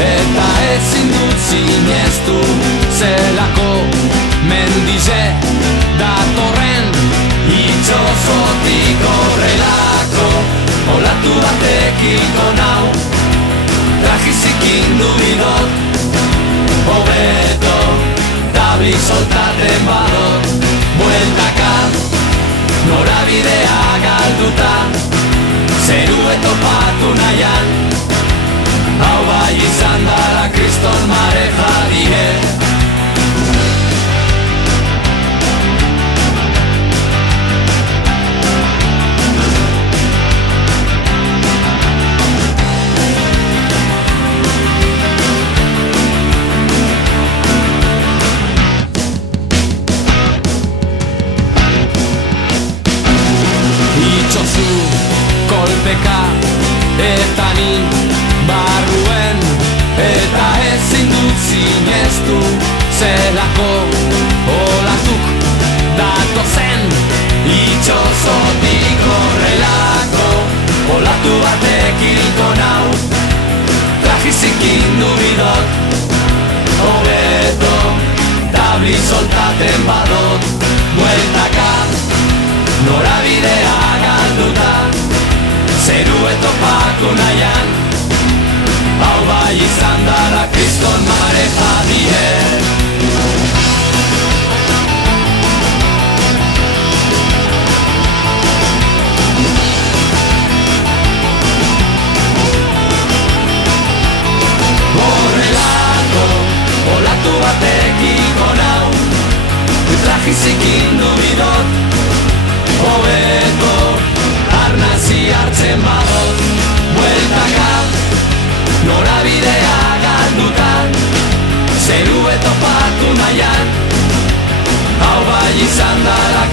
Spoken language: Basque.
eta ezin dut sinestu, zelako mendize datorren itxosotik horrelako olatu batekiko nau, trajizikin dubidot, hobeto tabli soltaten badot, bueltaka norabidea galduta, zerue topatu nahian, hau bai izan dara kriston mareja die. Itxosu kolpeka eta ni barruen, eta ezin dut sinestu, zelako olatuk datozen itxosotik horrelako olatu batek hilko nau, trajizikin dubidot, hobeto tabli soltaten badot, bueltaka norabidea galduta, zerue topatu nahian, hau bai izan dara kriston mareja die. Horrelako olatu batekiko nau, trajizikin dubidot, hobeto arnazi hartzen badot, bueltaka norabidea galdutan, zerue topatu nahian, hau bai izan dara